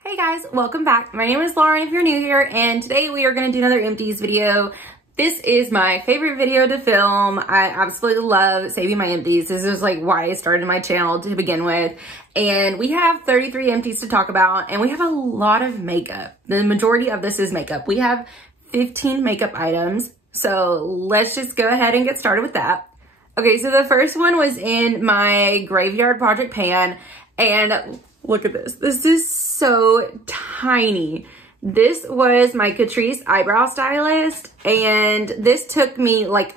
Hey guys, welcome back. My name is Lauren if you're new here, and today we are going to do another empties video. This is my favorite video to film. I absolutely love saving my empties. This is like why I started my channel to begin with. And we have 33 empties to talk about, and we have a lot of makeup. The majority of this is makeup. We have 15 makeup items. So let's just go ahead and get started with that. Okay, so the first one was in my Graveyard Project pan, and look at this. This is so tiny. This was my Catrice eyebrow stylist, and this took me like,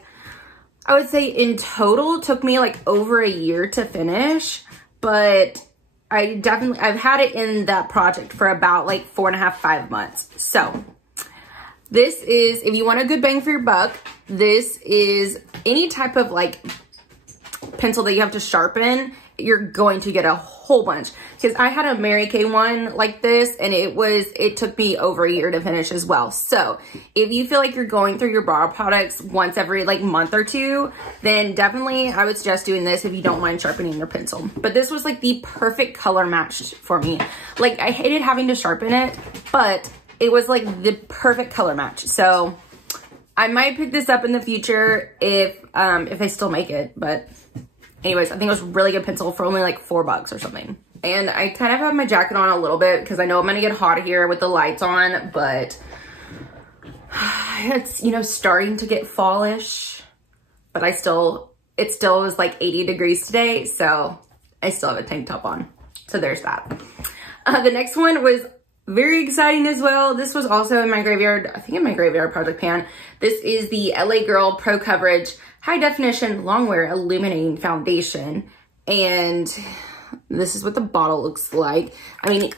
I would say in total, took me like over a year to finish, but I've had it in that project for about like 4.5, 5 months. So this is, if you want a good bang for your buck, this is any type of like pencil that you have to sharpen, you're going to get a whole bunch. Because I had a Mary Kay one like this, and it took me over a year to finish as well. So if you feel like you're going through your brow products once every like month or two, then definitely I would suggest doing this if you don't mind sharpening your pencil. But this was like the perfect color match for me. Like, I hated having to sharpen it, but it was like the perfect color match. So I might pick this up in the future if they still make it. But anyways, I think it was a really good pencil for only like $4 or something. And I kind of have my jacket on a little bit because I know I'm gonna get hot here with the lights on, but it's, you know, starting to get fallish, but it still was like 80 degrees today, so I still have a tank top on. So there's that. The next one was very exciting as well. This was also in my Graveyard, I think in my Graveyard Project pan. This is the LA Girl Pro Coverage High Definition Longwear Illuminating Foundation. And this is what the bottle looks like. I mean,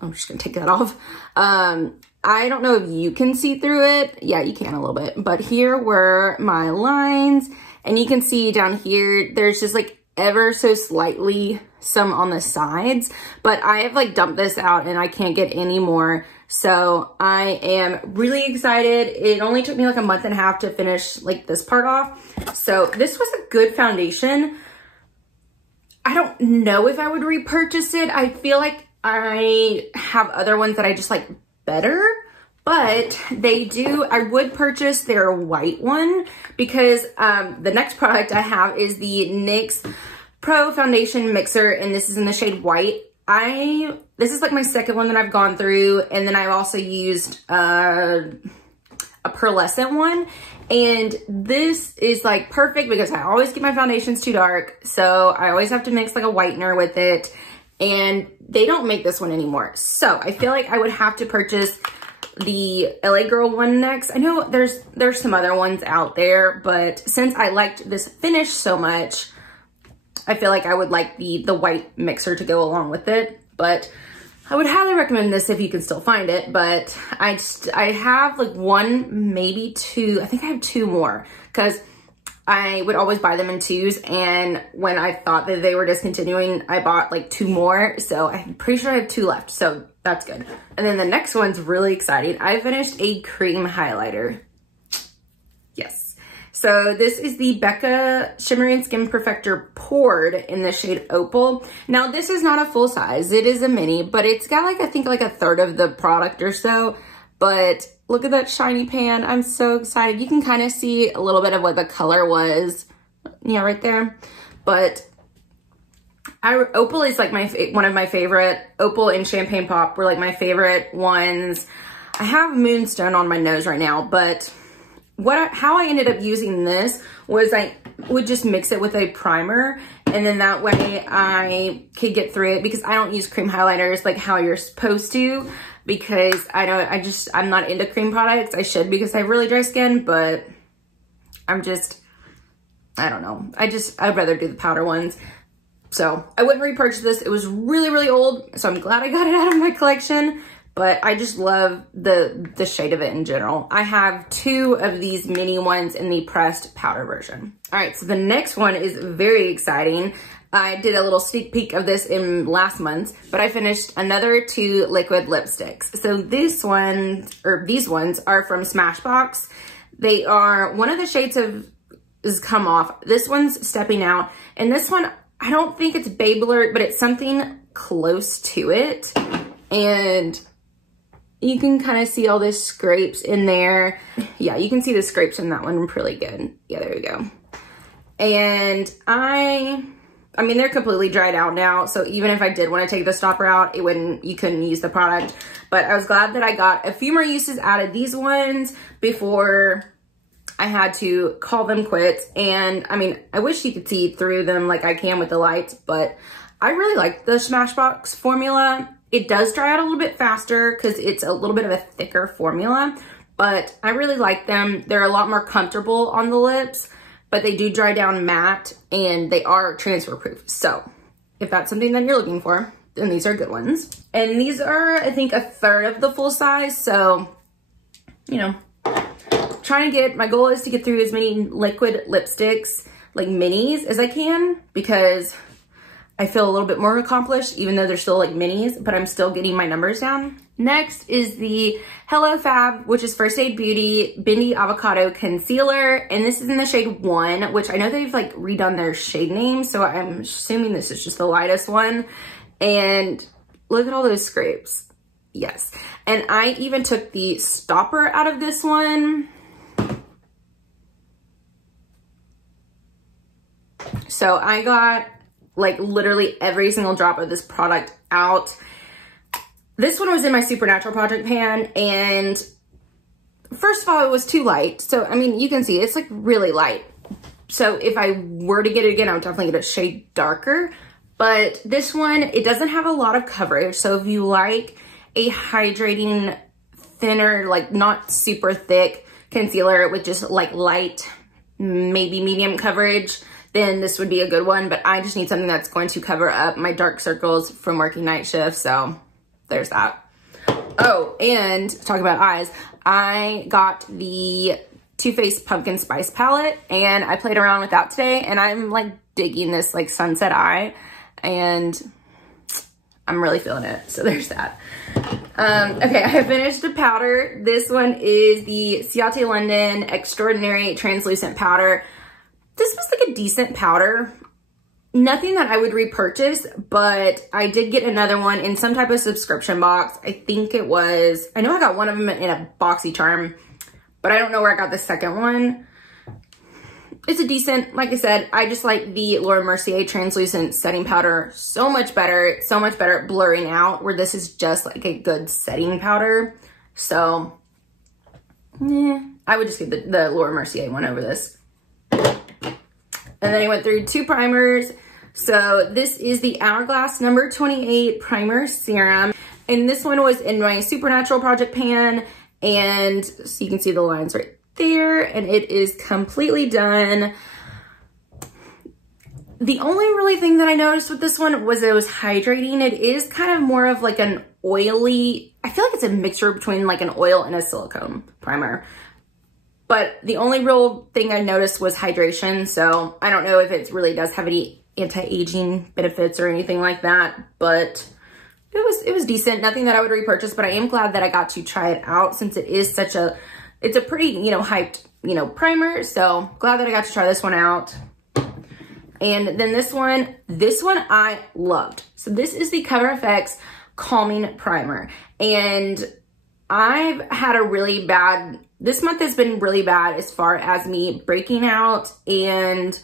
I'm just gonna take that off. I don't know if you can see through it. Yeah, you can a little bit. But here were my lines. And you can see down here, there's just like ever so slightly some on the sides. But I have like dumped this out and I can't get any more. So I am really excited. It only took me like a month and a half to finish like this part off. So this was a good foundation. I don't know if I would repurchase it. I feel like I have other ones that I just like better, but I would purchase their white one because the next product I have is the NYX Pro Foundation Mixer, and this is in the shade white. This is like my second one that I've gone through, and then I've also used a pearlescent one. And this is like perfect because I always get my foundations too dark. So I always have to mix like a whitener with it. And they don't make this one anymore. So I feel like I would have to purchase the LA Girl one next. I know there's some other ones out there, but since I liked this finish so much, I feel like I would like the white mixer to go along with it. But I would highly recommend this if you can still find it, but I have like one, maybe two, I think I have two more because I would always buy them in twos, and when I thought that they were discontinuing, I bought like two more, so I'm pretty sure I have two left, so that's good. And then the next one's really exciting. I finished a cream highlighter. Yes. So this is the Becca Shimmering Skin Perfector Poured in the shade Opal. Now this is not a full size, it is a mini, but it's got like, I think like a third of the product or so. But look at that shiny pan, I'm so excited. You can kind of see a little bit of what the color was, yeah, right there. But Opal is like one of my favorite. Opal and Champagne Pop were like my favorite ones. I have Moonstone on my nose right now, but how I ended up using this was I would just mix it with a primer, and then that way I could get through it because I don't use cream highlighters like how you're supposed to, because I'm not into cream products. I should because I have really dry skin, but I don't know. I'd rather do the powder ones. So I wouldn't repurchase this. It was really, really old, so I'm glad I got it out of my collection. But I just love the shade of it in general. I have two of these mini ones in the pressed powder version. All right, so the next one is very exciting. I did a little sneak peek of this in last month, but I finished another two liquid lipsticks. So these ones are from Smashbox. They are, one of the shades has come off. This one's Stepping Out, and this one, I don't think it's Babe Alert, but it's something close to it. And you can kind of see all the scrapes in there. Yeah, you can see the scrapes in that one really good. Yeah, there we go. And I mean, they're completely dried out now. So even if I did want to take the stopper out, you couldn't use the product. But I was glad that I got a few more uses out of these ones before I had to call them quits. And I mean, I wish you could see through them like I can with the lights, but I really like the Smashbox formula. It does dry out a little bit faster because it's a little bit of a thicker formula, but I really like them. They're a lot more comfortable on the lips, but they do dry down matte and they are transfer proof. So if that's something that you're looking for, then these are good ones. And these are, I think, a third of the full size. So, you know, my goal is to get through as many liquid lipsticks, like minis, as I can, because I feel a little bit more accomplished, even though they're still like minis, but I'm still getting my numbers down. Next is the Hello Fab, which is First Aid Beauty Bendy Avocado Concealer. And this is in the shade 1, which I know they've like redone their shade name. So I'm assuming this is just the lightest one. And look at all those scrapes. Yes. And I even took the stopper out of this one. So I got like literally every single drop of this product out. This one was in my Supernatural project pan, and first of all, it was too light. So, I mean, you can see it's like really light. So if I were to get it again, I would definitely get a shade darker. But this one, it doesn't have a lot of coverage. So if you like a hydrating, thinner, like not super thick concealer with just like light, maybe medium coverage, then this would be a good one. But I just need something that's going to cover up my dark circles from working night shifts. So there's that. Oh, and talk about eyes. I got the Too Faced Pumpkin Spice palette and I played around with that today, and I'm like digging this like sunset eye, and I'm really feeling it. So there's that. Okay, I finished the powder. This one is the Ciate London Extraordinary Translucent Powder. This was like a decent powder. Nothing that I would repurchase, but I did get another one in some type of subscription box. I think it was, I know I got one of them in a BoxyCharm, but I don't know where I got the second one. It's a decent, like I said, I just like the Laura Mercier Translucent Setting Powder so much better at blurring out, where this is just like a good setting powder. So, I would just get the Laura Mercier one over this. And then I went through 2 primers. So this is the Hourglass number 28 Primer Serum. And this one was in my Supernatural project pan. And so you can see the lines right there. And it is completely done. The only really thing that I noticed with this one was it was hydrating. It is kind of more of like an oily, I feel like it's a mixture between like an oil and a silicone primer. But the only real thing I noticed was hydration. So I don't know if it really does have any anti-aging benefits or anything like that, but it was decent. Nothing that I would repurchase, but I am glad that I got to try it out, since it is such a, it's a pretty, you know, hyped, you know, primer. So glad that I got to try this one out. And then this one I loved. So this is the Cover FX Calming Primer. And I've had a really bad, this month has been really bad as far as me breaking out and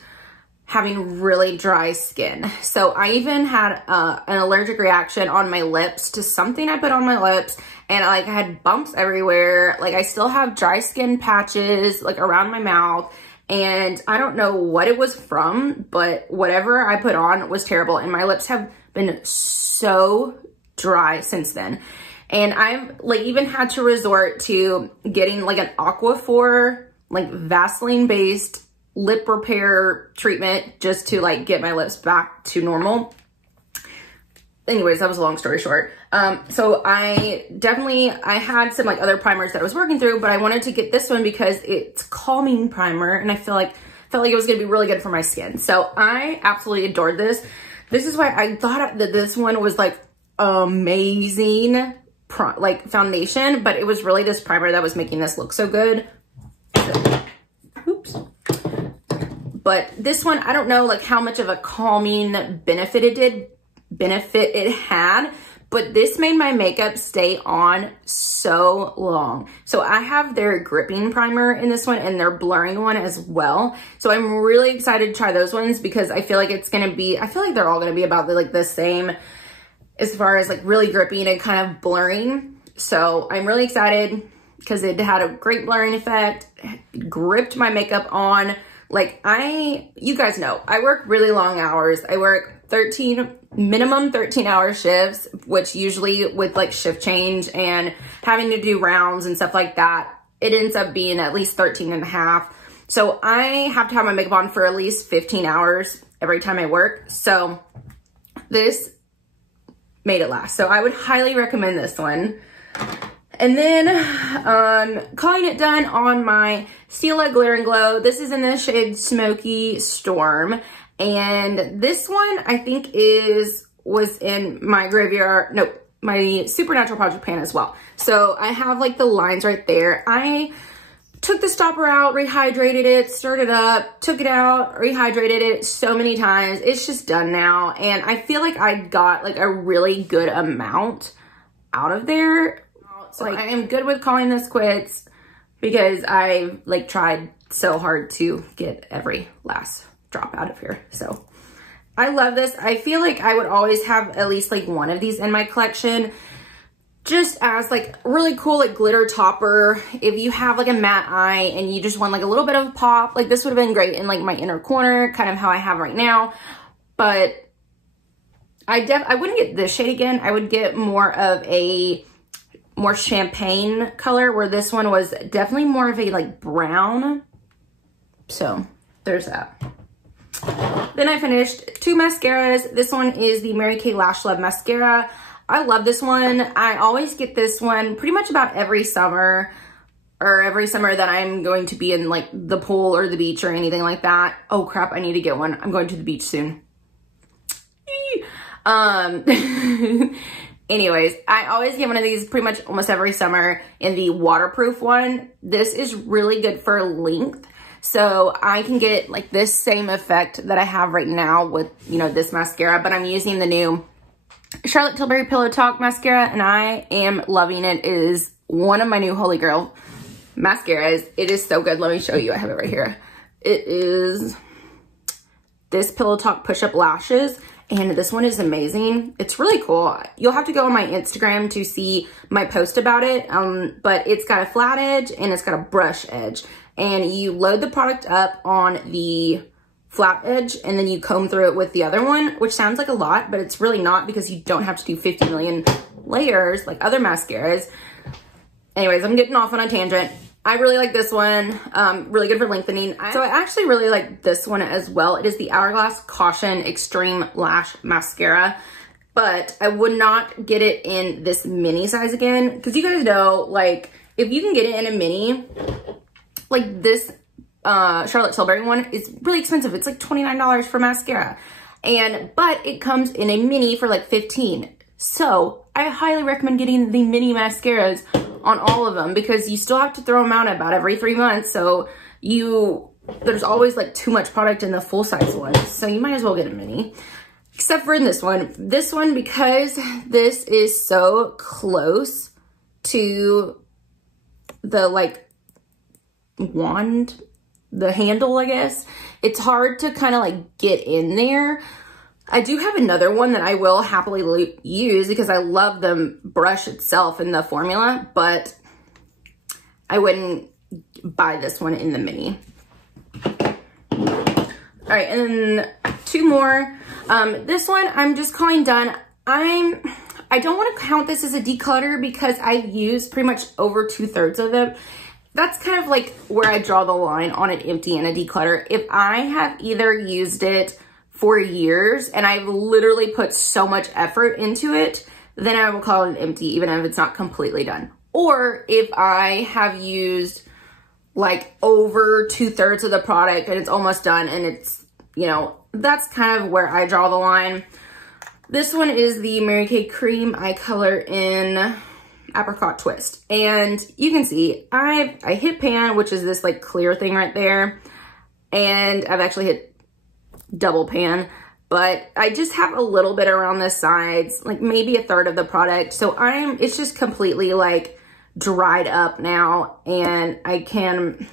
having really dry skin. So I even had an allergic reaction on my lips to something I put on my lips, and I had bumps everywhere. Like I still have dry skin patches like around my mouth, and I don't know what it was from, but whatever I put on was terrible. And my lips have been so dry since then. And I've like even had to resort to getting like an Aquaphor, like Vaseline based lip repair treatment just to like get my lips back to normal. Anyways, that was a long story short. So I had some like other primers that I was working through, but I wanted to get this one because it's calming primer, and I felt like it was gonna be really good for my skin. So I absolutely adored this. This is why I thought that this one was like amazing like foundation, but it was really this primer that was making this look so good. Oops. But this one, I don't know like how much of a calming benefit it had, but this made my makeup stay on so long. So I have their gripping primer in this one and their blurring one as well. So I'm really excited to try those ones because I feel like it's gonna be, I feel like they're all gonna be about the same as far as like really gripping and kind of blurring. So I'm really excited because it had a great blurring effect, gripped my makeup on. Like you guys know, I work really long hours. I work minimum 13-hour shifts, which usually with like shift change and having to do rounds and stuff like that, it ends up being at least 13 and a half. So I have to have my makeup on for at least 15 hours every time I work. So this made it last. So I would highly recommend this one. And then calling it done on my Stila Glitter and Glow. This is in the shade Smoky Storm. And this one I think was in my my Supernatural Project pan as well. So I have like the lines right there. I took the stopper out, rehydrated it, stirred it up, took it out, rehydrated it so many times. It's just done now. And I feel like I got like a really good amount out of there. So like, I am good with calling this quits because I've like tried so hard to get every last drop out of here. So I love this. I feel like I would always have at least like one of these in my collection just as like really cool like glitter topper. If you have like a matte eye and you just want like a little bit of pop, like this would have been great in like my inner corner, kind of how I have right now. But I wouldn't get this shade again. I would get more of a more champagne color, where this one was definitely more of a like brown. So there's that. Then I finished 2 mascaras. This one is the Mary Kay Lash Love Mascara. I love this one. I always get this one pretty much about every summer, or every summer that I'm going to be in like the pool or the beach or anything like that. Oh crap, I need to get one. I'm going to the beach soon. Anyways, I always get one of these pretty much almost every summer in the waterproof one. This is really good for length. So I can get like this same effect that I have right now with, you know, this mascara, but I'm using the new Charlotte Tilbury Pillow Talk mascara and I am loving it. It is one of my new holy grail mascaras. It is so good. Let me show you. I have it right here. It is this Pillow Talk Push-Up Lashes. And this one is amazing. It's really cool. You'll have to go on my Instagram to see my post about it. But it's got a flat edge and it's got a brush edge. And you load the product up on the flat edge and then you comb through it with the other one, which sounds like a lot, but it's really not because you don't have to do 50 million layers like other mascaras. Anyways, I'm getting off on a tangent. I really like this one, really good for lengthening. So I actually really like this one as well. It is the Hourglass Caution Extreme Lash Mascara, but I would not get it in this mini size again. Because you guys know, like, if you can get it in a mini, like this Charlotte Tilbury one is really expensive. It's like $29 for mascara. But it comes in a mini for like $15. So I highly recommend getting the mini mascaras on all of them because you still have to throw them out about every 3 months. So there's always like too much product in the full size ones. So you might as well get a mini. Except for in this one. This one, because this is so close to the like wand, the handle, I guess. It's hard to kind of like get in there. I do have another one that I will happily use because I love the brush itself and the formula, but I wouldn't buy this one in the mini. All right, and then 2 more. This one I'm just calling done. I don't want to count this as a declutter because I've used pretty much over 2/3 of it. That's kind of like where I draw the line on an empty and a declutter. If I have either used it for years and I've literally put so much effort into it, then I will call it an empty even if it's not completely done. Or if I have used like over 2/3 of the product and it's almost done and it's, you know, that's kind of where I draw the line. This one is the Mary Kay Cream Eye Color in Apricot Twist. And you can see I hit pan, which is this like clear thing right there. And I've actually hit double pan. but I just have a little bit around the sides, like maybe a third of the product. So it's just completely like dried up now, and I can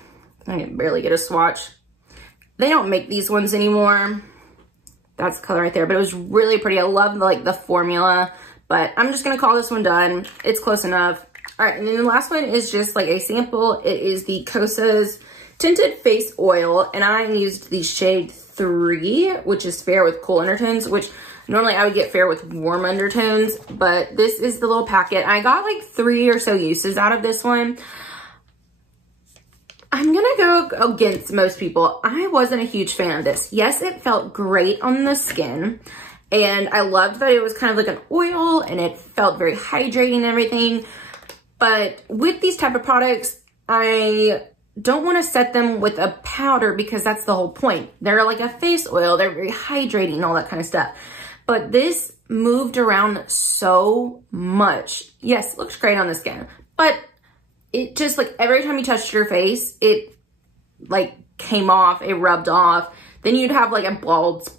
barely get a swatch. They don't make these ones anymore. That's the color right there, but it was really pretty. I love like the formula, but I'm just gonna call this one done. It's close enough. All right, and then the last one is just like a sample. It is the Kosas Tinted Face Oil, and I used the shade 3, which is fair with cool undertones, which normally I would get fair with warm undertones, but this is the little packet. I got like 3 or so uses out of this one. I'm gonna go against most people. I wasn't a huge fan of this. Yes, it felt great on the skin, and I loved that it was kind of like an oil, and it felt very hydrating and everything. But with these type of products, I don't want to set them with a powder because that's the whole point. They're like a face oil. They're very hydrating and all that kind of stuff. But this moved around so much. Yes, it looks great on the skin, but it just like every time you touched your face, it like came off, it rubbed off. Then you'd have like a bald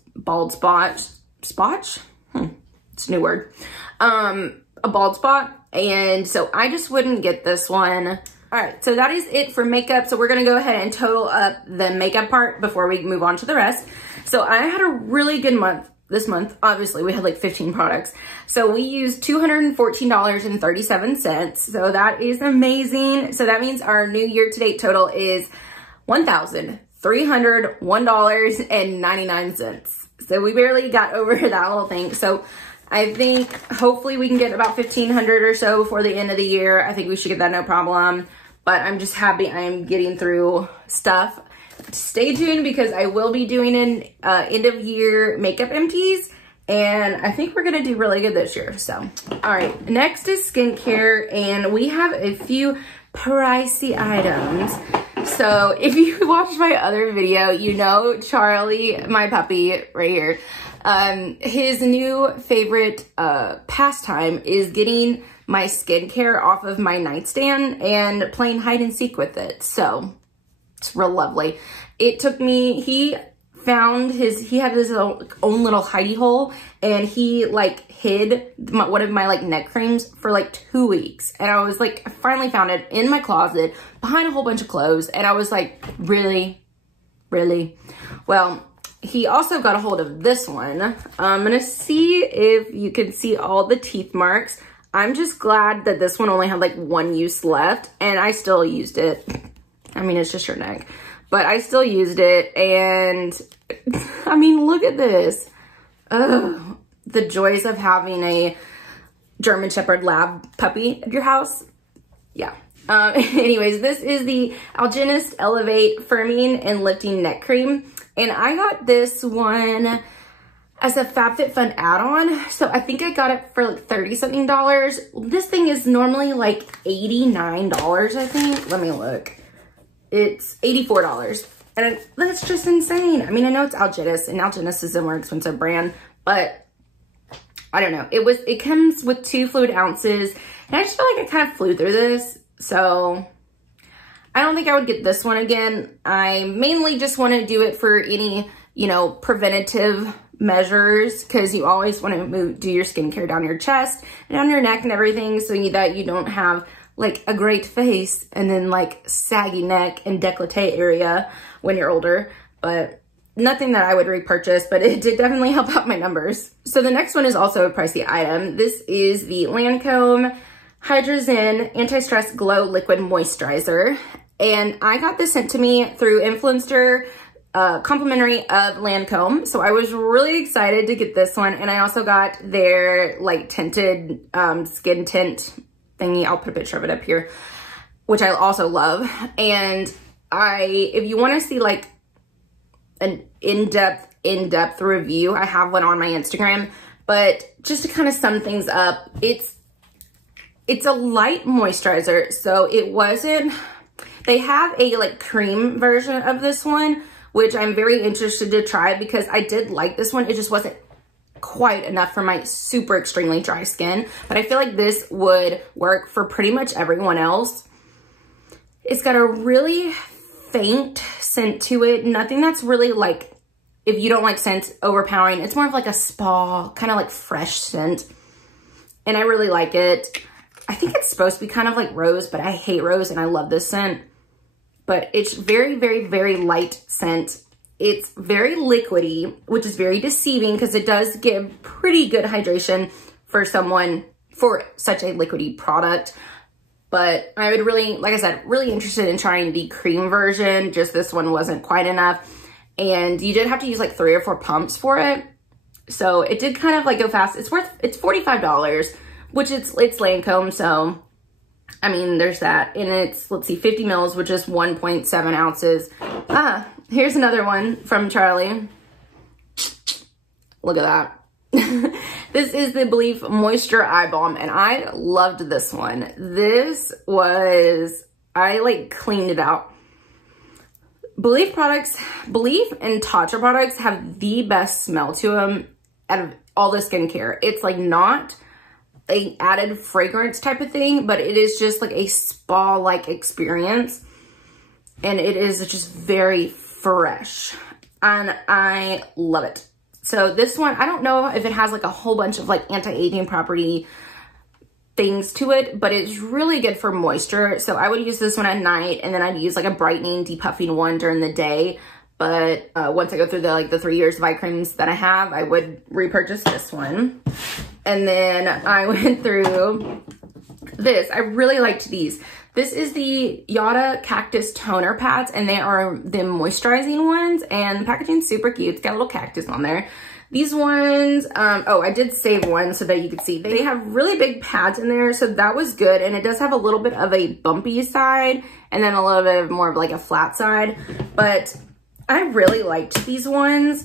spot. It's a new word. A bald spot. And so I just wouldn't get this one. All right, so that is it for makeup. So we're gonna go ahead and total up the makeup part before we move on to the rest. So I had a really good month this month. Obviously, we had like 15 products. So we used $214.37. So that is amazing. So that means our new year-to-date total is $1,301.99. So we barely got over that whole thing. So I think hopefully we can get about 1,500 or so before the end of the year. I think we should get that no problem. But I'm just happy I'm getting through stuff. Stay tuned because I will be doing an end of year makeup empties, and I think we're gonna do really good this year. So, all right, next is skincare, and we have a few pricey items. So if you watched my other video, you know Charlie, my puppy right here, his new favorite pastime is getting my skincare off of my nightstand and playing hide and seek with it. So it's real lovely. It took me, he had his own little hidey hole, and he like hid one of my like neck creams for like 2 weeks. And I was like, I finally found it in my closet behind a whole bunch of clothes. And I was like, really? Really? Well, he also got a hold of this one. I'm gonna see if you can see all the teeth marks. I'm just glad that this one only had like 1 use left, and I still used it. I mean, it's just your neck, but I still used it. And I mean, look at this. Oh, the joys of having a German Shepherd Lab puppy at your house. Yeah. Anyways, this is the Algenist Elevate Firming and Lifting Neck Cream. And I got this one as a FabFitFun add-on. So I think I got it for like $30-something. This thing is normally like $89, I think. Let me look. It's $84. And that's just insane. I mean, I know it's Algenist, and Algenist is a more expensive brand, but I don't know. It comes with 2 fluid ounces, and I just feel like I kind of flew through this. So I don't think I would get this one again. I mainly just want to do it for any, you know, preventative measures, because you always want to do your skincare down your chest and down your neck and everything, so that you don't have like a great face and then like saggy neck and décolleté area when you're older. But nothing that I would repurchase, but it did definitely help out my numbers. So the next one is also a pricey item. This is the Lancome Hydra Zen Anti-Stress Glow Liquid Moisturizer. And I got this sent to me through Influencer, complimentary of Lancome. So I was really excited to get this one. And I also got their like tinted skin tint thingy. I'll put a picture of it up here, which I also love. And if you want to see like an in-depth review, I have one on my Instagram. But just to kind of sum things up, it's a light moisturizer. So it wasn't, they have a like cream version of this one, which I'm very interested to try because I did like this one. It just wasn't quite enough for my super extremely dry skin, but I feel like this would work for pretty much everyone else. It's got a really faint scent to it, nothing that's really like if you don't like scent overpowering, it's more of like a spa, kind of like fresh scent. And I really like it. I think it's supposed to be kind of like rose, but I hate rose and I love this scent. But it's very, very, very light scent. It's very liquidy, which is very deceiving because it does give pretty good hydration for someone for such a liquidy product. But I would really, like I said, really interested in trying the cream version. Just this one wasn't quite enough. And you did have to use like 3 or 4 pumps for it. So it did kind of like go fast. It's $45, which it's Lancome. So, I mean, there's that. And it's, let's see, 50 mils, which is 1.7 ounces. Here's another one from Charlie. Look at that. This is the Belif Moisture Eye Bomb, and I loved this one. This was, I like cleaned it out. Belif and Tatcha products have the best smell to them out of all the skincare. It's like not an added fragrance type of thing, but it is just like a spa-like experience. And it is just very fresh. And I love it. So this one, I don't know if it has like a whole bunch of like anti-aging property things to it, but it's really good for moisture. So I would use this one at night, and then I'd use like a brightening, depuffing one during the day. But once I go through the 3 years of eye creams that I have, I would repurchase this one. And then I went through this. I really liked these. This is the Yadah Cactus Toner Pads, and they are the moisturizing ones, and the packaging's super cute. It's got a little cactus on there. These ones, oh, I did save one so that you could see. They have really big pads in there, so that was good, and it does have a little bit of a bumpy side, and then a little bit more of like a flat side, but I really liked these ones.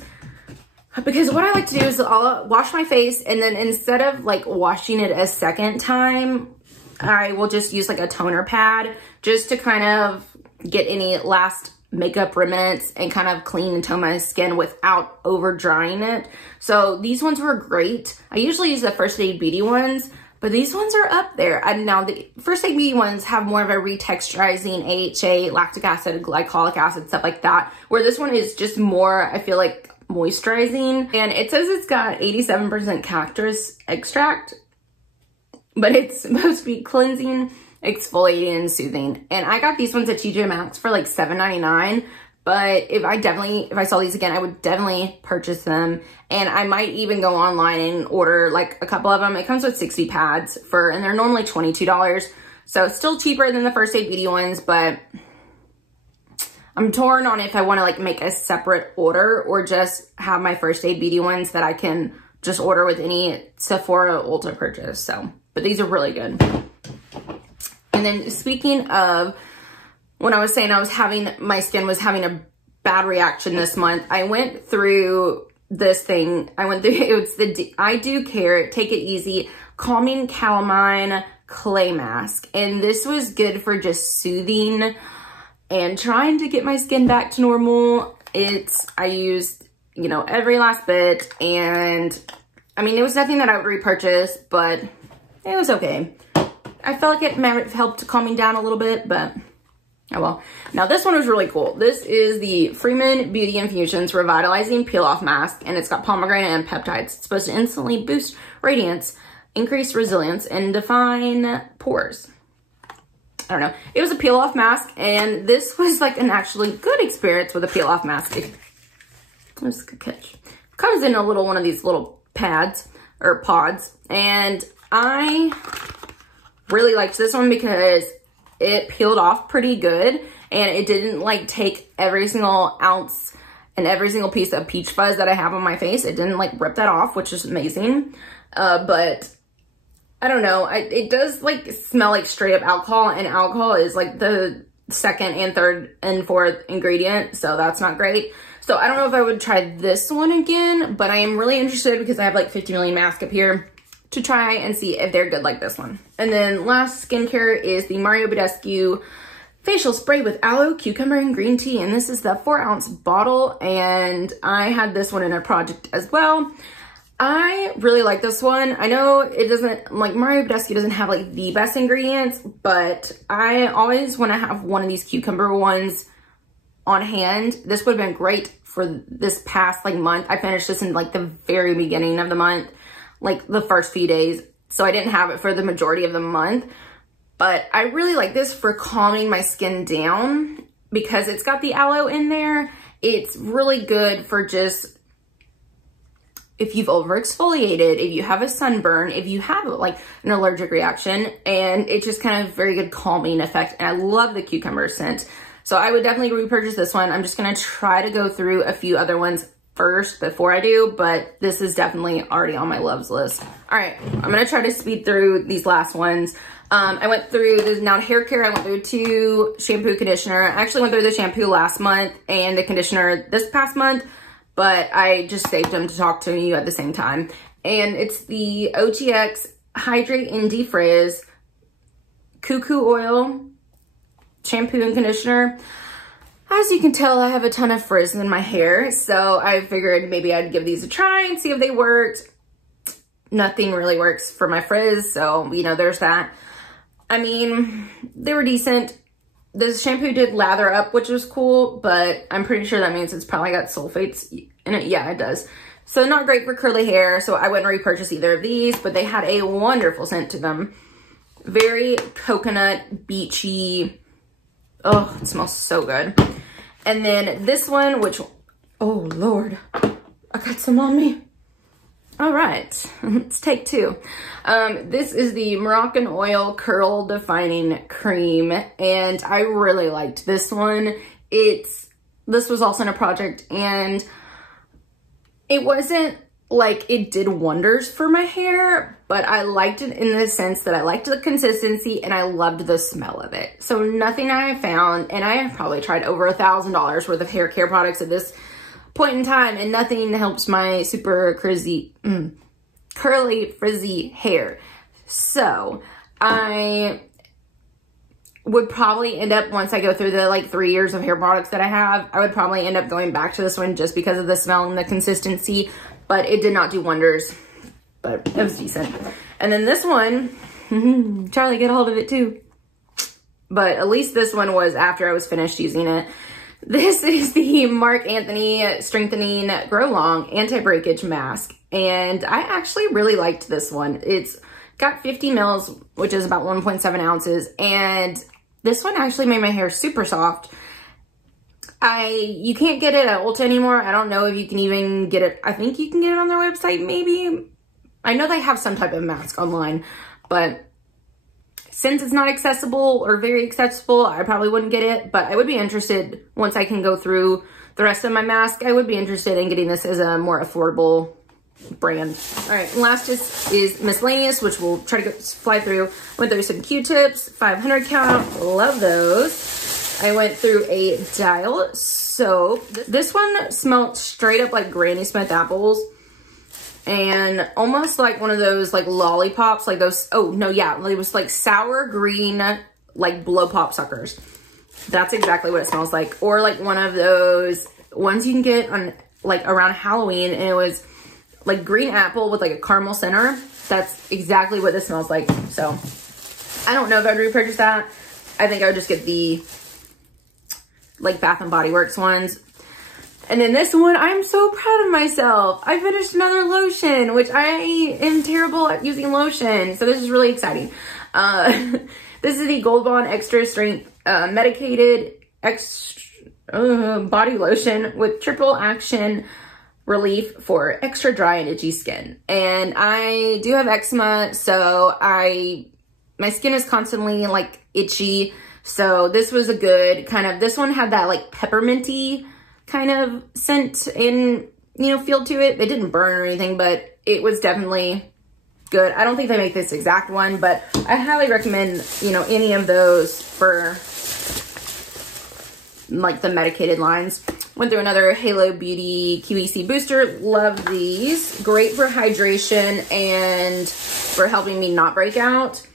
Because what I like to do is I'll wash my face, and then instead of like washing it a second time, I will just use like a toner pad just to kind of get any last makeup remnants and kind of clean and tone my skin without over drying it. So these ones were great. I usually use the First Aid Beauty ones, but these ones are up there. And now the First Aid Beauty ones have more of a retexturizing AHA, lactic acid, glycolic acid, stuff like that. Where this one is just more, I feel like, moisturizing. And it says it's got 87% cactus extract, but it's supposed to be cleansing, exfoliating, and soothing. And I got these ones at TJ Maxx for like $7.99. But if I saw these again, I would definitely purchase them. And I might even go online and order like a couple of them. It comes with 60 pads and they're normally $22. So it's still cheaper than the First Aid Beauty ones, but I'm torn on if I want to like make a separate order or just have my First Aid Beauty ones that I can just order with any Sephora Ulta purchase. So, but these are really good. And then speaking of, when I was saying my skin was having a bad reaction this month, I went through this thing. It's the I Do Care Take It Easy Calming Calamine Clay Mask. And this was good for just soothing and trying to get my skin back to normal. I used, you know, every last bit, and I mean, it was nothing that I would repurchase, but it was okay. I felt like it may have helped calming down a little bit, but oh well. Now this one was really cool. This is the Freeman Beauty Infusions Revitalizing Peel Off Mask, and it's got pomegranate and peptides. It's supposed to instantly boost radiance, increase resilience, and define pores. I don't know. It was a peel off mask, and this was like an actually good experience with a peel off mask. That's a good catch. Comes in a little one of these little pads or pods, and I really liked this one because it peeled off pretty good, and it didn't like take every single ounce and every single piece of peach fuzz that I have on my face. It didn't like rip that off, which is amazing. But I don't know. It does like smell like straight up alcohol, and alcohol is like the second and third and fourth ingredient, so that's not great. So I don't know if I would try this one again, but I am really interested because I have like 50 million masks up here to try and see if they're good like this one. And then last skincare is the Badescu facial spray with aloe, cucumber, and green tea, and this is the 4-ounce bottle, and I had this one in a project as well. I really like this one. I know it doesn't, like Badescu doesn't have like the best ingredients, but I always want to have one of these cucumber ones on hand. This would have been great for this past like month. I finished this in like the very beginning of the month, like the first few days. So I didn't have it for the majority of the month, but I really like this for calming my skin down because it's got the aloe in there. It's really good for just if you've over exfoliated, if you have a sunburn, if you have like an allergic reaction, and it's just kind of very good calming effect. And I love the cucumber scent. So I would definitely repurchase this one. I'm just gonna try to go through a few other ones first before I do, but this is definitely already on my loves list. All right, I'm gonna try to speed through these last ones. I went through, there's now hair care, I went through 2 shampoo, conditioner. I actually went through the shampoo last month and the conditioner this past month, but I just saved them to talk to you at the same time. And it's the OGX Hydrate and Defrizz Cuckoo Oil shampoo and conditioner. As you can tell, I have a ton of frizz in my hair, so I figured maybe I'd give these a try and see if they worked. Nothing really works for my frizz, so, you know, there's that. I mean, they were decent. This shampoo did lather up, which was cool, but I'm pretty sure that means it's probably got sulfates in it. Yeah, it does. So not great for curly hair, so I wouldn't repurchase either of these, but they had a wonderful scent to them. Very coconut, beachy. Oh, it smells so good. And then this one, which, oh Lord, I got some on me. All right, let's take 2. This is the Moroccan Oil Curl Defining Cream, and I really liked this one. This was also in a project, and it wasn't like it did wonders for my hair, but I liked it in the sense that I liked the consistency and I loved the smell of it. So nothing I found, and I have probably tried over $1,000 worth of hair care products at this point in time, and nothing helps my super curly, frizzy hair. So I would probably end up, once I go through the like 3 years of hair products that I have, I would probably end up going back to this one just because of the smell and the consistency, but it did not do wonders, but it was decent. And then this one, Charlie, get a hold of it too. But at least this one was after I was finished using it. This is the Marc Anthony Strengthening Grow Long Anti-Breakage Mask. And I actually really liked this one. It's got 50 mils, which is about 1.7 ounces. And this one actually made my hair super soft. You can't get it at Ulta anymore. I don't know if you can even get it. I think you can get it on their website, maybe. I know they have some type of mask online, but since it's not accessible or very accessible, I probably wouldn't get it, but I would be interested once I can go through the rest of my mask. I would be interested in getting this as a more affordable brand. All right, last is miscellaneous, which we'll try to fly through. Went through some Q-tips, 500 count, love those. I went through a Dial soap. This one smelled straight up like Granny Smith apples. And almost like one of those like lollipops, like those, oh no, yeah, it was like sour green, like blow pop suckers. That's exactly what it smells like. Or like one of those ones you can get on like around Halloween, and it was like green apple with like a caramel center. That's exactly what this smells like. So I don't know if I'd repurchase that. I think I would just get the like Bath and Body Works ones. And then this one, I'm so proud of myself. I finished another lotion, which I am terrible at using lotion. So this is really exciting. This is the Gold Bond Extra Strength Medicated Body Lotion with triple action relief for extra dry and itchy skin. And I do have eczema, so my skin is constantly like itchy. So this was a good kind of, this one had that like pepperminty kind of scent and, you know, feel to it. It didn't burn or anything, but it was definitely good. I don't think they make this exact one, but I highly recommend, you know, any of those for like the medicated lines. Went through another Halo Beauty QEC booster. Love these. Great for hydration and for helping me not break out.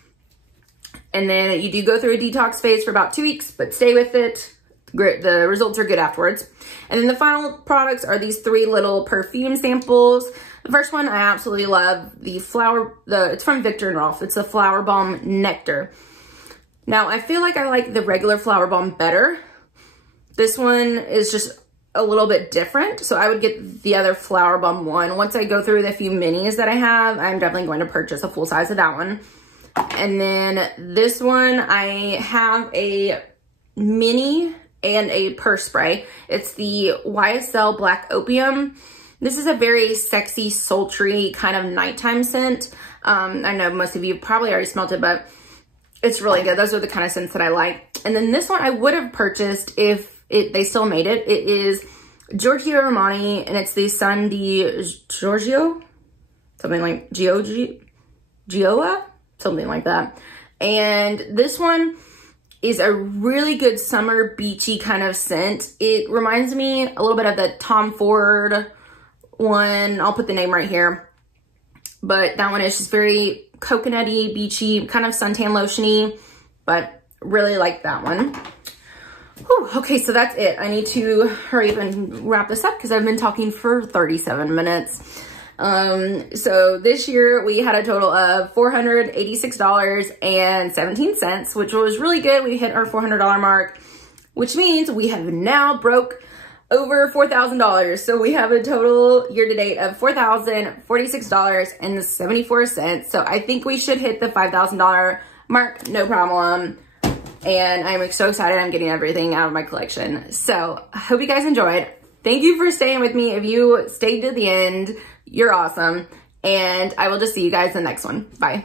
And then you do go through a detox phase for about 2 weeks, but stay with it. The results are good afterwards. And then the final products are these 3 little perfume samples. The first one I absolutely love. It's from Viktor and Rolf. It's the Flower Bomb Nectar. Now I feel like I like the regular Flower Bomb better. This one is just a little bit different. So I would get the other Flower Bomb one. Once I go through the few minis that I have, I'm definitely going to purchase a full size of that one. And then this one, I have a mini and a purse spray. It's the YSL Black Opium. This is a very sexy, sultry kind of nighttime scent. I know most of you probably already smelled it, but it's really good. Those are the kind of scents that I like. And then this one I would have purchased if they still made it. It is Giorgio Armani, and it's the Sun di Giorgio, something like Gioa, something like that. And this one is a really good summer beachy kind of scent. It reminds me a little bit of the Tom Ford one. I'll put the name right here. But that one is just very coconutty, beachy, kind of suntan lotiony, but really like that one. Whew, okay, so that's it. I need to hurry up and wrap this up because I've been talking for 37 minutes. So this year we had a total of $486.17, which was really good. We hit our $400 mark, which means we have now broke over $4,000. So we have a total year to date of $4,046.74. So I think we should hit the $5,000 mark, no problem. And I'm so excited I'm getting everything out of my collection. So I hope you guys enjoyed. Thank you for staying with me. If you stayed to the end, you're awesome. And I will just see you guys in the next one. Bye.